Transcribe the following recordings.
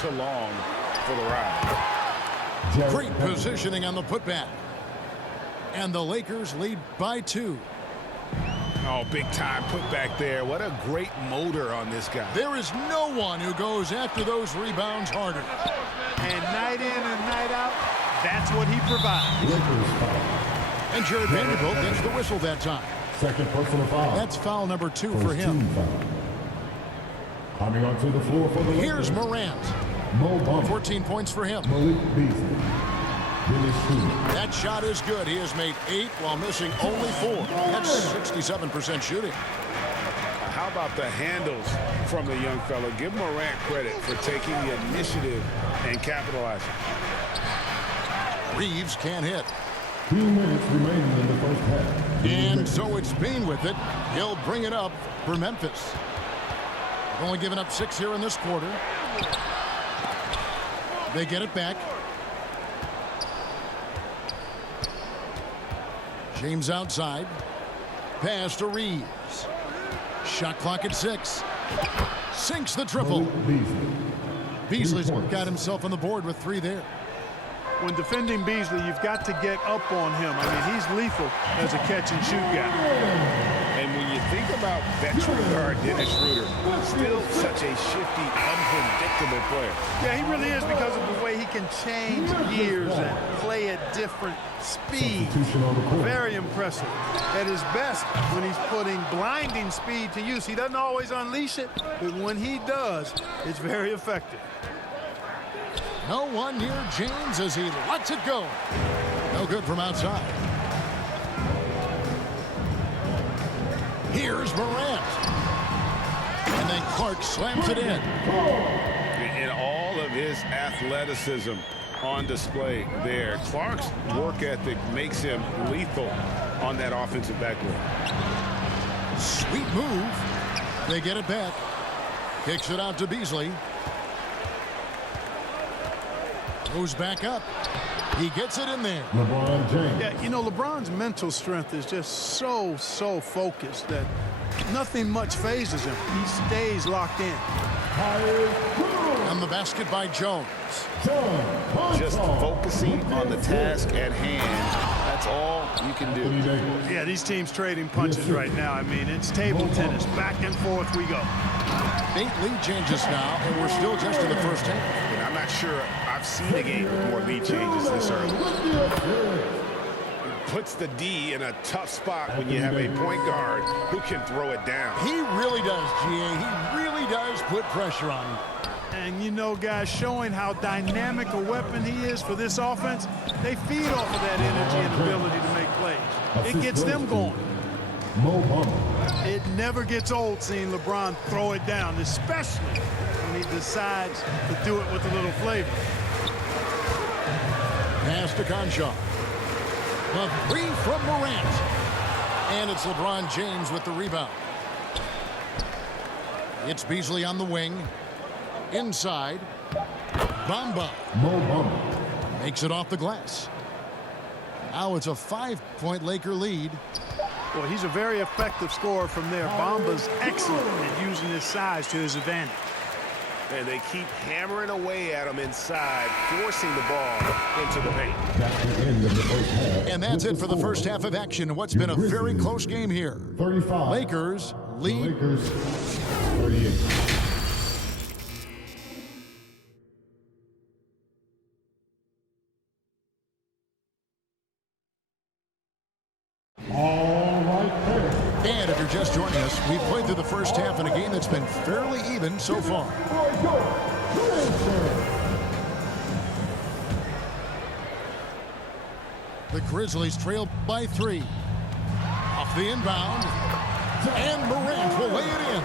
too long for the ride. Great positioning on the putback. And the Lakers lead by 2. Oh, big time putback there. What a great motor on this guy. There is no one who goes after those rebounds harder. And night in and night out, that's what he provides. And Jared Vanderbilt gets the whistle that time. Second personal foul. That's foul number 2 for him. Coming onto the floor for the Here's Lakers. Morant. 14 points for him. That shot is good. He has made 8 while missing only 4. That's 67% shooting. How about the handles from the young fella? Give Morant credit for taking the initiative and capitalizing. Reeves can't hit. 2 minutes remaining in the first half. And so it's Bean with it. He'll bring it up for Memphis. They've only given up 6 here in this quarter. They get it back. James outside. Pass to Reeves. Shot clock at 6. Sinks the triple. Beasley's got himself on the board with 3 there. When defending Beasley, you've got to get up on him. I mean, he's lethal as a catch-and-shoot guy. And when you think about veteran guard Dennis Schroeder, still such a shifty, unpredictable player. Yeah, he really is because of the way he can change gears and play at different speeds. Very impressive. At his best, when he's putting blinding speed to use, he doesn't always unleash it, but when he does, it's very effective. No one near James as he lets it go. No good from outside. Here's Morant. And then Clark slams it in. And all of his athleticism on display there. Clark's work ethic makes him lethal on that offensive backboard. Sweet move. They get it back. Kicks it out to Beasley. Goes back up. He gets it in there. LeBron James. Yeah, you know, LeBron's mental strength is just so focused that nothing much phases him. He stays locked in. On the basket by Jones. Just focusing on the task at hand. That's all you can do. Yeah, these teams trading punches right now. I mean, it's table tennis. Back and forth we go. 8 lead changes now, and we're still just in the first half. And I'm not sure I've seen a game with more lead changes this early. It puts the D in a tough spot when you have a point guard who can throw it down. He really does, GA. He really does put pressure on him. And, you know, guys, showing how dynamic a weapon he is for this offense, they feed off of that energy and ability to make plays. It gets them going. It never gets old seeing LeBron throw it down, especially when he decides to do it with a little flavor. Pass to Conchar. The 3 from Morant. And it's LeBron James with the rebound. It's Beasley on the wing. Inside. Bamba. Makes it off the glass. Now it's a 5-point Laker lead. Boy, he's a very effective scorer from there. Bamba's excellent at using his size to his advantage. And they keep hammering away at him inside, forcing the ball into the paint. And that's it for the first half of action. What's been a very close game here. 35. Lakers lead. Lakers 38. And if you're just joining us, we've played through the first half in a game that's been fairly even so far. The Grizzlies trail by 3. Off the inbound. And Morant will lay it in.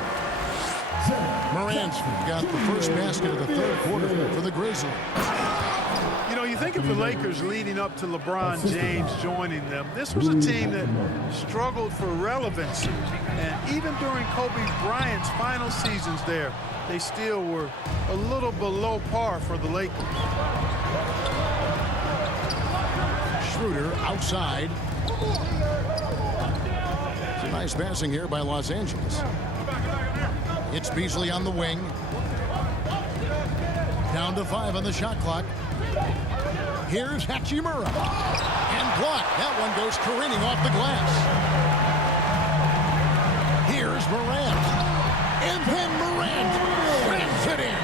Morant's got the first basket of the third quarter for the Grizzlies. You know, you think of the Lakers leading up to LeBron James joining them. This was a team that struggled for relevancy. And even during Kobe Bryant's final seasons there, they still were a little below par for the Lakers. Schroeder outside. Some nice passing here by Los Angeles. It's Beasley on the wing. Down to 5 on the shot clock. Here's Hachimura. And blocked. That one goes careening off the glass. Here's Morant. And then Morant slams it in.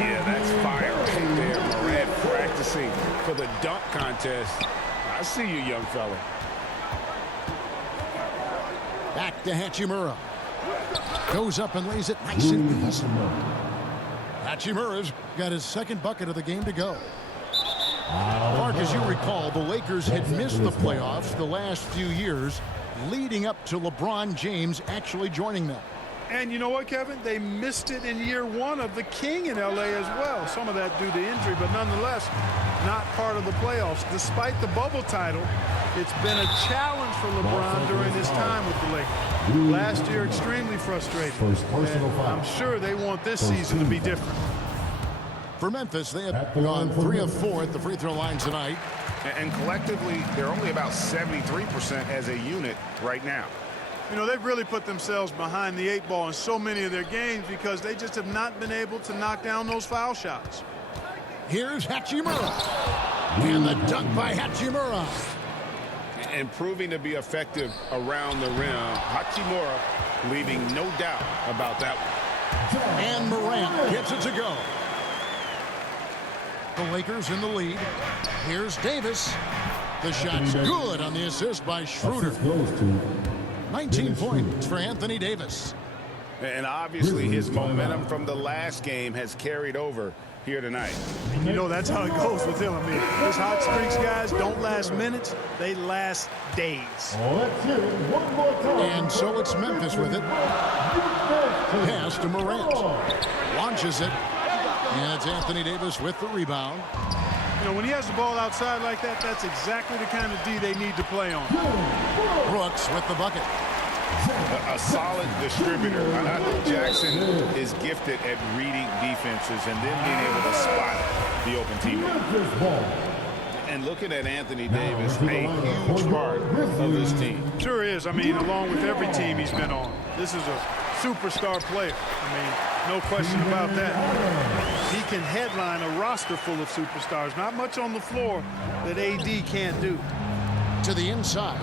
Yeah, that's fire right there. Morant practicing for the dunk contest. I see you, young fella. Back to Hachimura. Goes up and lays it nice and easy. Hachimura's got his second bucket of the game to go. Mark, as you recall, the Lakers had missed the playoffs the last few years, leading up to LeBron James actually joining them. And you know what, Kevin? They missed it in year 1 of the King in L.A. as well. Some of that due to injury, but nonetheless, not part of the playoffs. Despite the bubble title, it's been a challenge for LeBron during his time with the Lakers. Last year, extremely frustrating. And I'm sure they want this season to be different. For Memphis, they have gone 3 of 4 at the free throw line tonight. And collectively, they're only about 73% as a unit right now. You know, they've really put themselves behind the 8 ball in so many of their games because they just have not been able to knock down those foul shots. Here's Hachimura. And the dunk by Hachimura. And proving to be effective around the rim. Hachimura leaving no doubt about that one. And Morant gets it to go. The Lakers in the lead. Here's Davis. The shot's good on the assist by Schroeder. 19 points for Anthony Davis. And obviously his momentum from the last game has carried over here tonight. You know, that's how it goes with him. I mean, his hot streaks, guys, don't last minutes. They last days. Let's hear it one more time. And so it's Memphis with it. Pass to Morant. Launches it. And it's Anthony Davis with the rebound. You know, when he has the ball outside like that, that's exactly the kind of D they need to play on. Brooks with the bucket. A solid distributor. I think Jackson is gifted at reading defenses and then being able to spot the open teammate. And looking at Anthony Davis, a huge part of this team. Sure is. I mean, along with every team he's been on. This is a superstar player. I mean, no question about that. He can headline a roster full of superstars. Not much on the floor that AD can't do. To the inside.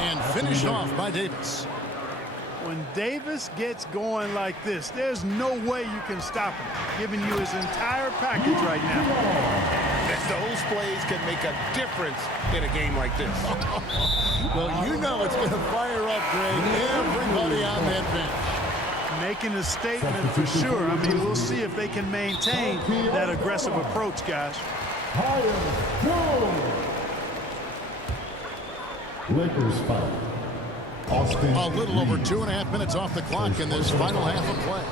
And finished off by Davis. When Davis gets going like this, there's no way you can stop him, giving you his entire package right now. Those plays can make a difference in a game like this. Well, you know it's going to fire up, Greg, everybody on that bench. Making a statement for sure. I mean, we'll see if they can maintain that aggressive approach, guys. Lakers foul. Austin. A little over 2.5 minutes off the clock in this final half of play.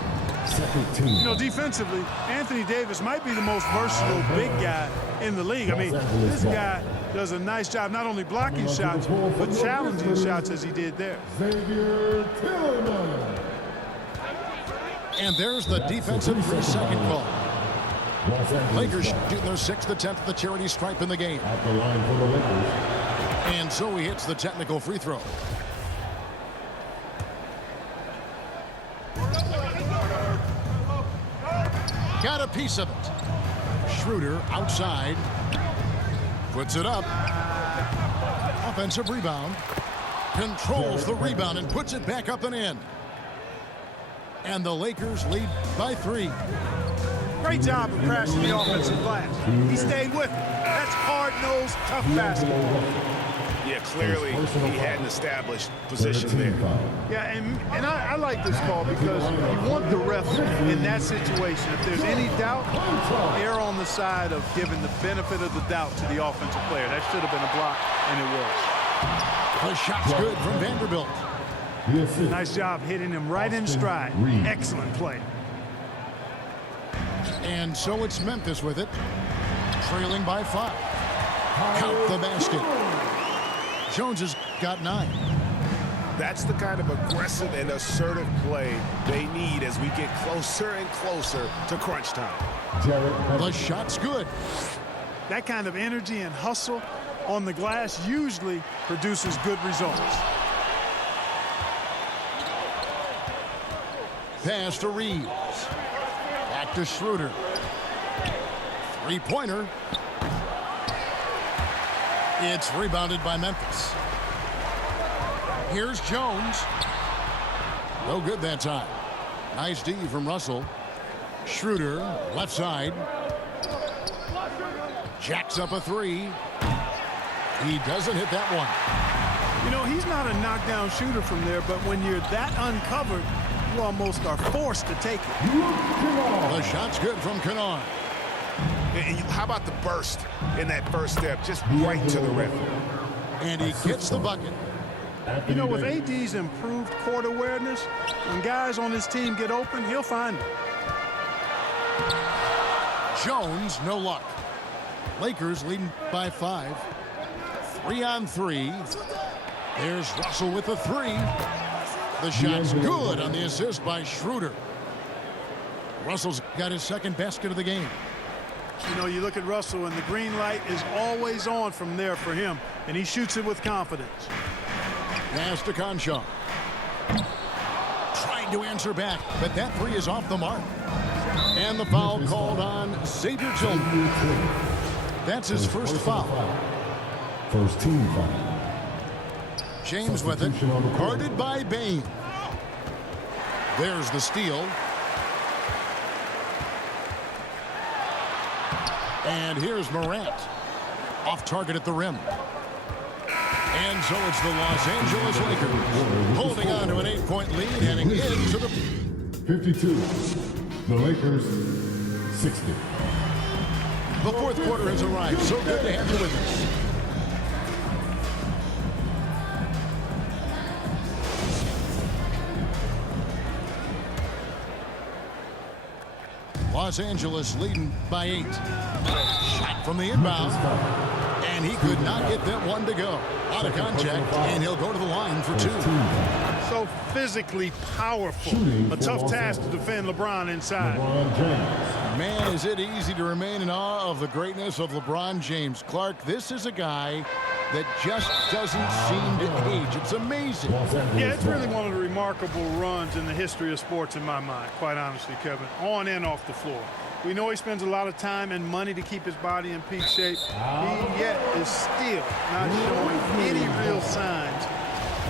Second team. You know, defensively, Anthony Davis might be the most versatile big guy in the league. I mean, this guy does a nice job not only blocking shots, but challenging shots as he did there. Xavier Tillman. And there's the defensive 3-second call. Lakers shooting their 6th attempt at the charity stripe in the game. At the line for the Lakers. And so he hits the technical free throw. Got a piece of it. Schroeder outside. Puts it up. Offensive rebound. Controls the rebound and puts it back up and in. And the Lakers lead by 3. Great job of crashing the offensive glass. He stayed with it. That's hard-nosed, tough basketball. Yeah, clearly he hadn't established position there. Yeah, and I like this call because you want the ref in that situation. If there's any doubt, err on the side of giving the benefit of the doubt to the offensive player. That should have been a block, and it was. The shot's good from Vanderbilt. Nice job hitting him right in stride. Excellent play. And so it's Memphis with it, trailing by 5. Count the basket. Jones has got 9. That's the kind of aggressive and assertive play they need as we get closer and closer to crunch time. The shot's good. That kind of energy and hustle on the glass usually produces good results. Pass to Reeves. Back Back to Schroeder. Three-pointer. It's rebounded by Memphis. Here's Jones. No good that time. Nice D from Russell. Schroeder, left side. Jacks up a three. He doesn't hit that one. You know, he's not a knockdown shooter from there, but when you're that uncovered, you almost are forced to take it. The shot's good from Kennard. And how about the burst in that first step? Just right to the rim. And he gets the bucket. You know, with AD's improved court awareness, when guys on his team get open, he'll find them. Jones, no luck. Lakers leading by 5. 3-on-3. There's Russell with the three. The shot's good on the assist by Schroeder. Russell's got his second basket of the game. You know, you look at Russell, and the green light is always on from there for him, and he shoots it with confidence. Pass to Conchar. Trying to answer back, but that three is off the mark. And the foul called on Xavier Tillman. That's his first foul. First team foul. James with it, guarded by Bain. There's the steal. And here's Morant. Off target at the rim. And so it's the Los Angeles Lakers holding on to an 8-point lead, heading into the 52. The Lakers, 60. The fourth quarter has arrived. So good to have you with us. Los Angeles leading by 8. Shot from the inbound. And he could not get that one to go. Out of contact, and he'll go to the line for 2. So physically powerful. A tough task to defend LeBron inside. Man, is it easy to remain in awe of the greatness of LeBron James. Clark, this is a guy that just doesn't seem to age. It's amazing. Yeah, it's really one of the remarkable runs in the history of sports in my mind, quite honestly, Kevin, on and off the floor. We know he spends a lot of time and money to keep his body in peak shape. He yet is still not showing any real signs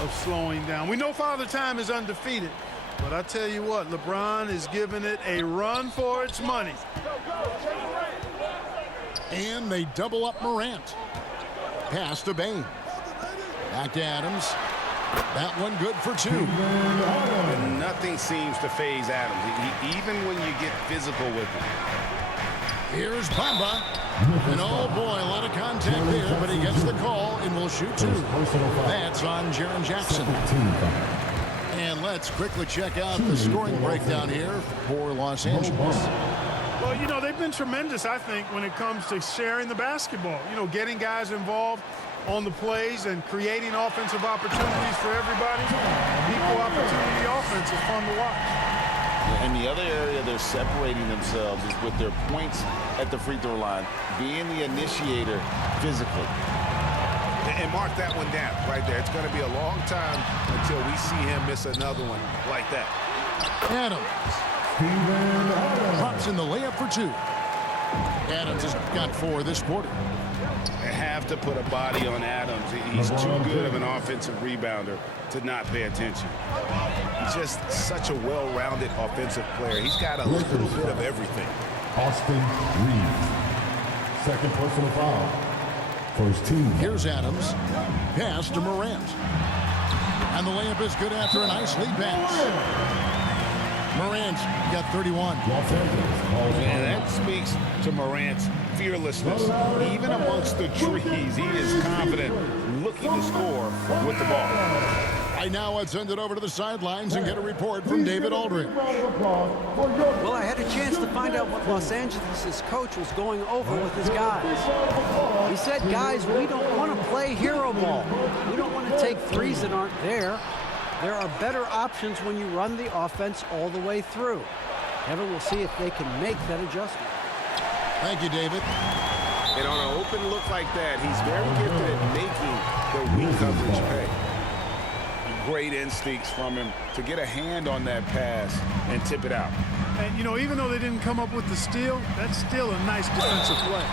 of slowing down. We know Father Time is undefeated, but I tell you what, LeBron is giving it a run for its money. And they double up Morant. Pass to Bain. Back to Adams. That one good for 2. And nothing seems to phase Adams, even when you get physical with him. Here's Bamba. And oh boy, a lot of contact there, but he gets the call and will shoot 2. That's on Jaren Jackson. And let's quickly check out the scoring breakdown here for Los Angeles. Well, you know, they've been tremendous, I think, when it comes to sharing the basketball. You know, getting guys involved on the plays and creating offensive opportunities for everybody. Equal opportunity offense is fun to watch. And the other area they're separating themselves is with their points at the free throw line, being the initiator physically. And mark that one down right there. It's going to be a long time until we see him miss another one like that. Adams drops in the layup for 2. Adams has got 4 this quarter. They have to put a body on Adams. He's too good of an offensive rebounder to not pay attention. He's just such a well-rounded offensive player. He's got a little bit of everything. Austin Reeves. Second personal foul. First team. Here's Adams. Pass to Morant. And the layup is good after a nice lead pass. Morant's got 31. And that speaks to Morant's fearlessness. Even amongst the trees, he is confident, looking to score with the ball. Right now, let's send it over to the sidelines and get a report from David Aldridge. Well, I had a chance to find out what Los Angeles' coach was going over with his guys. He said, guys, we don't want to play hero ball. We don't want to take threes that aren't there. There are better options when you run the offense all the way through. Kevin, we'll see if they can make that adjustment. Thank you, David. And on an open look like that, he's very gifted at making the weak coverage pay. Great instincts from him to get a hand on that pass and tip it out. And, you know, even though they didn't come up with the steal, that's still a nice defensive play.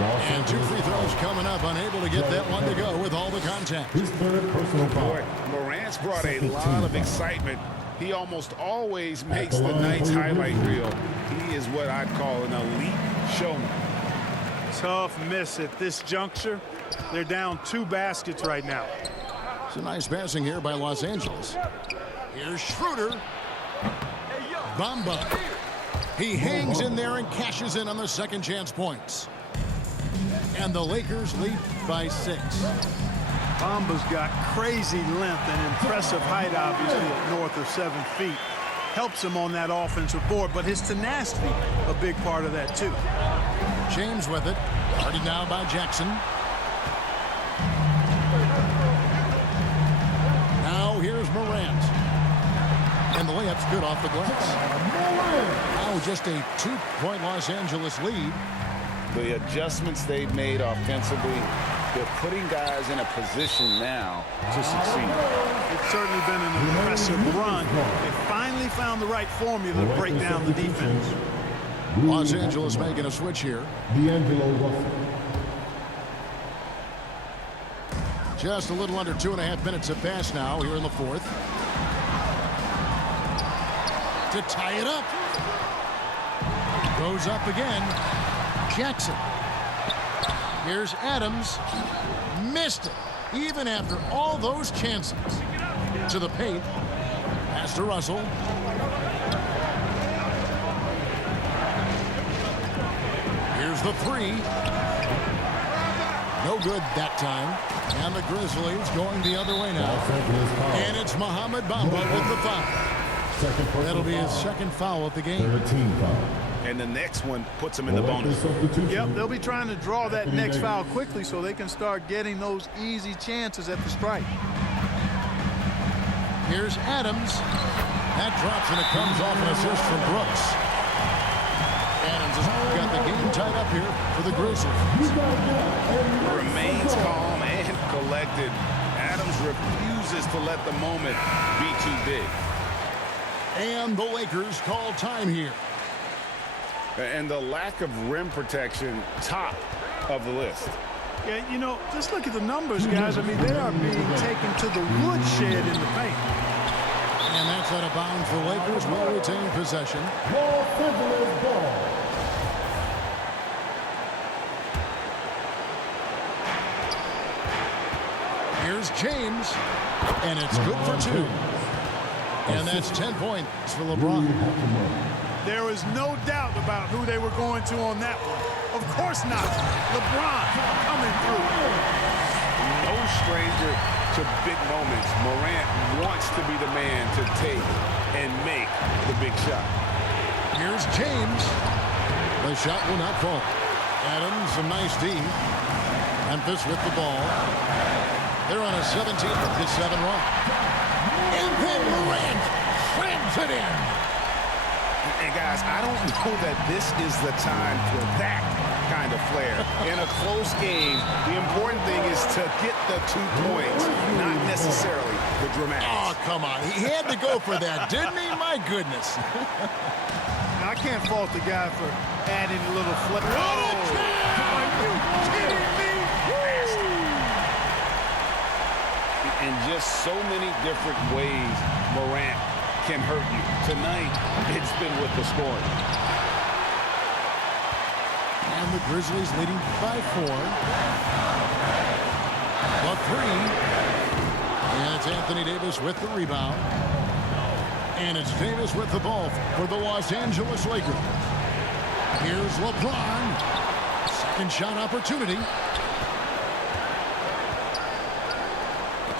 And 2 free throws coming up, unable to get that one to go with all the contact. His third personal foul. Boy, Morant's brought a lot of excitement. He almost always makes the night's highlight reel. He is what I'd call an elite showman. Tough miss at this juncture. They're down 2 baskets right now. It's a nice passing here by Los Angeles. Here's Schroeder. Bamba. He hangs in there and cashes in on the second chance points. And the Lakers lead by 6. Bamba's got crazy length and impressive height, obviously, at north of 7 feet. Helps him on that offensive board, but his tenacity, a big part of that, too. James with it. Guarded now by Jackson. Now here's Morant. And the layup's good off the glass. Now just a 2-point Los Angeles lead. The adjustments they've made offensively, they're putting guys in a position now to succeed. It's certainly been an impressive run. They finally found the right formula to break down the defense. Los Angeles making a switch here. D'Angelo Russell. Just a little under 2.5 minutes have passed now here in the fourth. To tie it up. Goes up again. Jackson. Here's Adams. Missed it. Even after all those chances. To the paint. Pass to Russell. Here's the 3. No good that time. And the Grizzlies going the other way now. And it's Mohamed Bamba with the foul. That'll be his second foul of the game. 13 foul. And the next one puts him in the bonus. Yep, they'll be trying to draw that next foul quickly so they can start getting those easy chances at the stripe. Here's Adams. That drops and it comes off an assist from Brooks. Adams has got the game tied up here for the Grizzlies. Remains calm and collected. Adams refuses to let the moment be too big. And the Lakers call time here. And the lack of rim protection, top of the list. Yeah, you know, just look at the numbers, guys. I mean, they are being taken to the woodshed in the paint. And that's out of bounds. The Lakers will retain possession. Los Angeles ball. Here's James. And it's good for 2. And that's 10 points for LeBron. There is no doubt about who they were going to on that one. Of course not. LeBron coming through. No stranger to big moments. Morant wants to be the man to take and make the big shot. Here's James. The shot will not fall. Adams, a nice D. Memphis with the ball. They're on a 17-7 run. And then Morant slams it in. And guys, I don't know that this is the time for that kind of flair. In a close game, the important thing is to get the 2 points, not necessarily the dramatics. Oh, come on. He had to go for that, didn't he? My goodness. Now, I can't fault the guy for adding a little flair. Oh, are you kidding me? In just so many different ways, Morant can hurt you. Tonight, it's been with the scoring. And the Grizzlies leading by 4. The 3. And it's Anthony Davis with the rebound. And it's Davis with the ball for the Los Angeles Lakers. Here's LeBron. Second shot opportunity.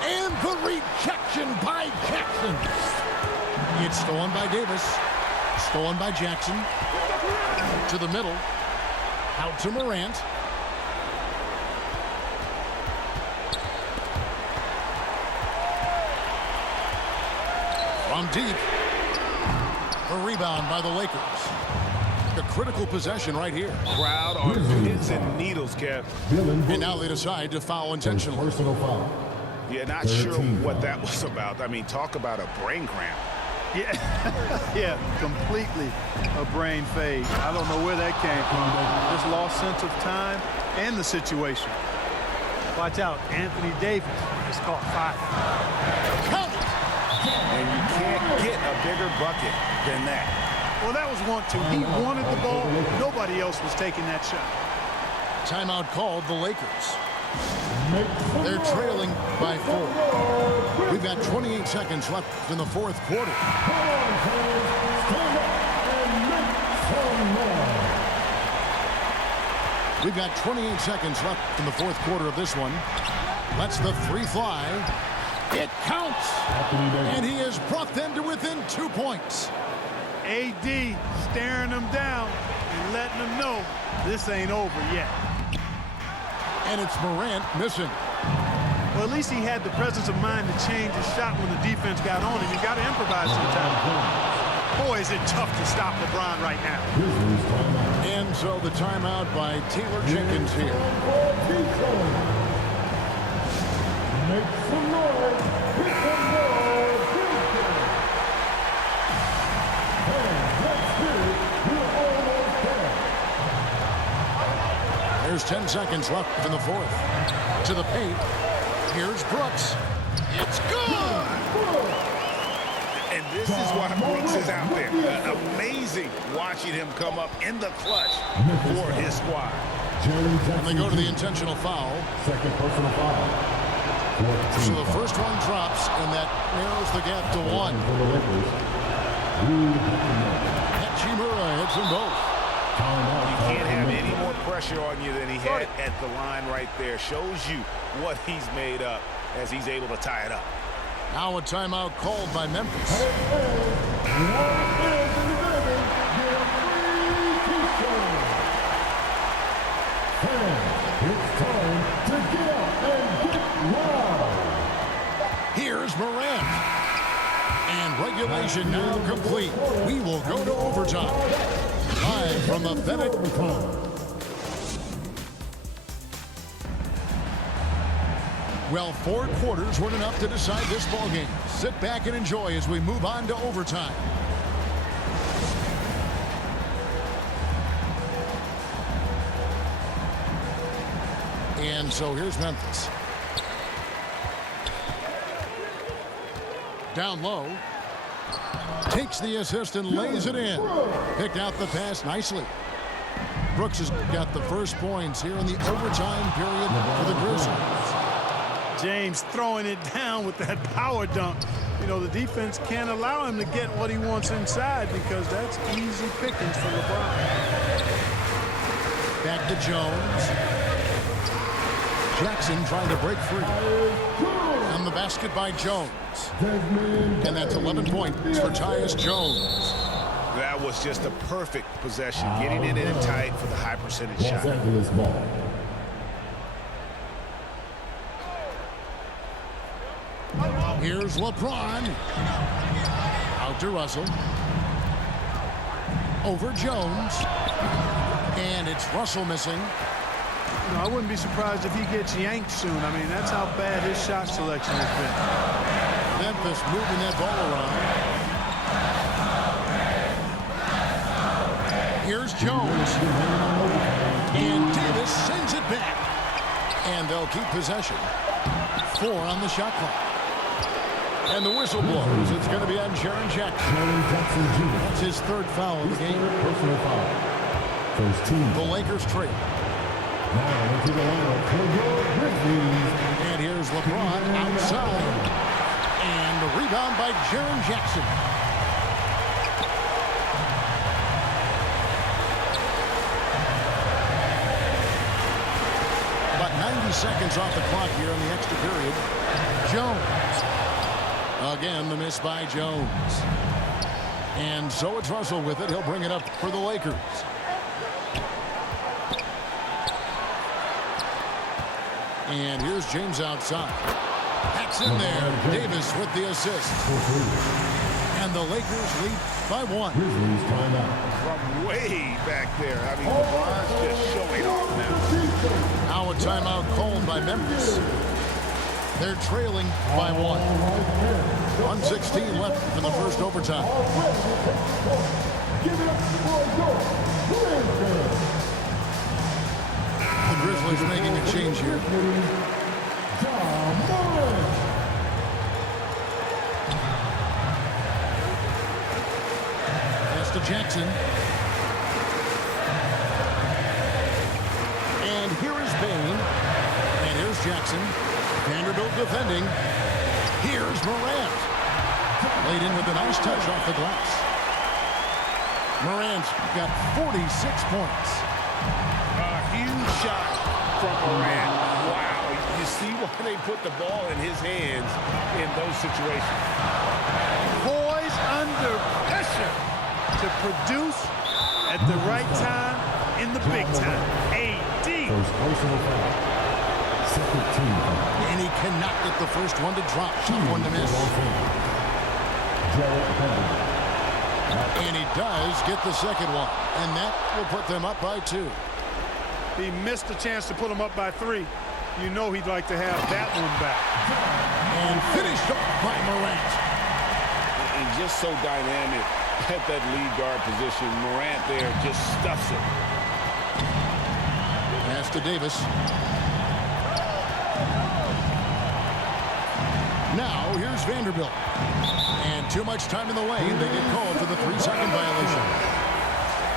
And the rejection by Jackson. It's stolen by Davis. Stolen by Jackson. To the middle. Out to Morant. From deep. A rebound by the Lakers. A critical possession right here. Crowd on pins and needles, Kev. And now they decide to foul intentionally. Personal foul. Yeah, not sure what that was about. I mean, talk about a brain cramp. Yeah, yeah, completely a brain fade. I don't know where that came from. Just lost sense of time and the situation. Watch out, Anthony Davis is caught fire. Count it. And you can't get a bigger bucket than that. Well, that was 1-2. He wanted the ball. Nobody else was taking that shot. Timeout called the Lakers. They're trailing by 4. We've got 28 seconds left in the fourth quarter. We've got 28 seconds left in the fourth quarter of this one. Lets the three fly. It counts. And he has brought them to within 2 points. AD staring them down and letting them know this ain't over yet. And it's Morant missing. Well, at least he had the presence of mind to change his shot when the defense got on him. You got to improvise sometimes. Boy, is it tough to stop LeBron right now. And so the timeout by Taylor Jenkins here. Make some noise. Make some noise. Let's get it. We're almost there. There's 10 seconds left in the fourth. To the paint. Here's Brooks. It's good! And this is why Brooks is out there. Amazing watching him come up in the clutch for his squad. And they go to the intentional foul. Second personal foul. So the first one drops, and that narrows the gap to 1. For the Lakers. Hachimura hits them both. You can't have any more pressure on you than he had at the line right there. Shows you what he's made up as he's able to tie it up. Now a timeout called by Memphis. It's time to get up and get loud. Here's Morant. And regulation now complete. We will go to overtime. Live from the Fennec. Well, 4 quarters weren't enough to decide this ballgame. Sit back and enjoy as we move on to overtime. And so here's Memphis. Down low. Takes the assist and lays it in. Picked out the pass nicely. Brooks has got the first points here in the overtime period for the Grizzlies. James throwing it down with that power dunk. You know, the defense can't allow him to get what he wants inside because that's easy pickings for LeBron. Back to Jones. Jackson trying to break free. On the basket by Jones. And that's 11 points for Tyus Jones. That was just a perfect possession, getting it in tight for the high percentage shot. Los Angeles ball. Here's LeBron. Out to Russell. Over Jones. And it's Russell missing. You know, I wouldn't be surprised if he gets yanked soon. I mean, that's how bad his shot selection has been. Memphis moving that ball around. Here's Jones. And Davis sends it back. And they'll keep possession. 4 on the shot clock. And the whistle blows. It's going to be on Jaren Jackson. That's his 3rd foul of the game. Personal foul. First team. The Lakers trade. Now into the lineup for your Grizzlies. And here's LeBron outside. And the rebound by Jaren Jackson. About 90 seconds off the clock here in the extra period. Jones. Again, the miss by Jones. And so it's Russell with it. He'll bring it up for the Lakers. And here's James outside. That's in there. Davis with the assist. And the Lakers lead by 1. Grizzlies timeout. From way back there. I mean, LeBron's just showing off now. Now a timeout called by Memphis. They're trailing by 1. 1:16 left in the first overtime. Give it up for Primeira. The Grizzlies making a change here. Pass to Jackson. And here is Bain. And here's Jackson. Vanderbilt defending. Here's Morant. Laid in with a nice touch off the glass. Morant's got 46 points. A huge shot from Morant. Wow. You see why they put the ball in his hands in those situations. Poised under pressure to produce at the right time in the big time. AD. First personal foul. Second team. And he cannot get the first one to drop. Tough one to miss. And he does get the second one. And that will put them up by 2. He missed a chance to put them up by 3. You know he'd like to have that one back. And finished off by Morant. He's just so dynamic at that lead guard position. Morant there just stuffs it. Pass to Davis. Now here's Vanderbilt. And too much time in the lane. They get called for the 3-second violation.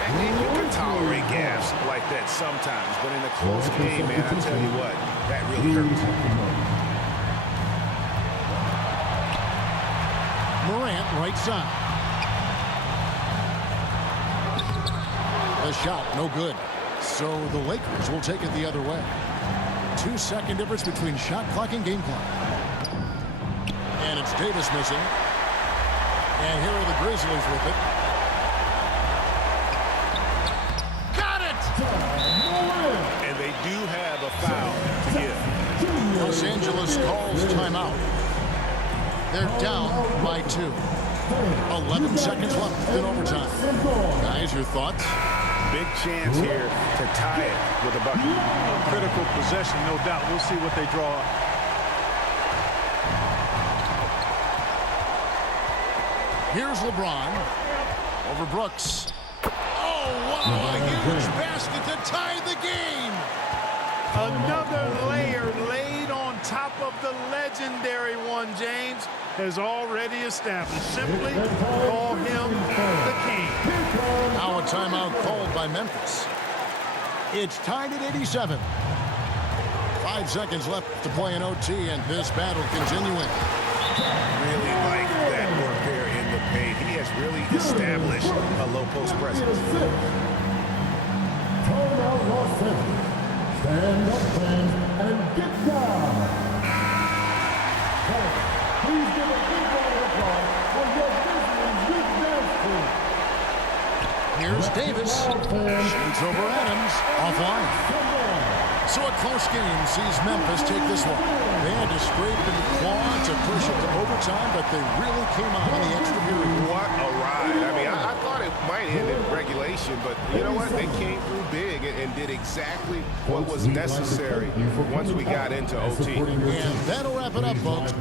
And you can tolerate gaps like that sometimes, but in a close game, man, I tell you what, that really hurts. Morant, right side. The shot, no good. So the Lakers will take it the other way. 2-second difference between shot clock and game clock. And it's Davis missing. And here are the Grizzlies with it. Got it! And they do have a foul to give. Los Angeles calls timeout. They're down by 2. 11 seconds left in overtime. Guys, your thoughts? Big chance here to tie it with a bucket. Critical possession, no doubt. We'll see what they draw up. Here's LeBron over Brooks. Oh, what a huge basket to tie the game. Another layer laid on top of the legendary one, James has already established. Simply call him the king. Now a timeout called by Memphis. It's tied at 87. 5 seconds left to play in OT, and this battle continuing. Really like that work there in the paint. He has really established a low post presence. Timeout Los Angeles. Stand up, fans, and get down. Please give a big round of applause for your Grizzlies youth dance team. Here's Davis. Shoots over Adams. Offline. So a close game sees Memphis take this one. They had to scrape and claw to push it to overtime, but they really came out in the extra period. What a ride. I mean, I thought it might end in regulation, but you know what? They came through big and did exactly what was necessary once we got into OT. And that'll wrap it up, folks.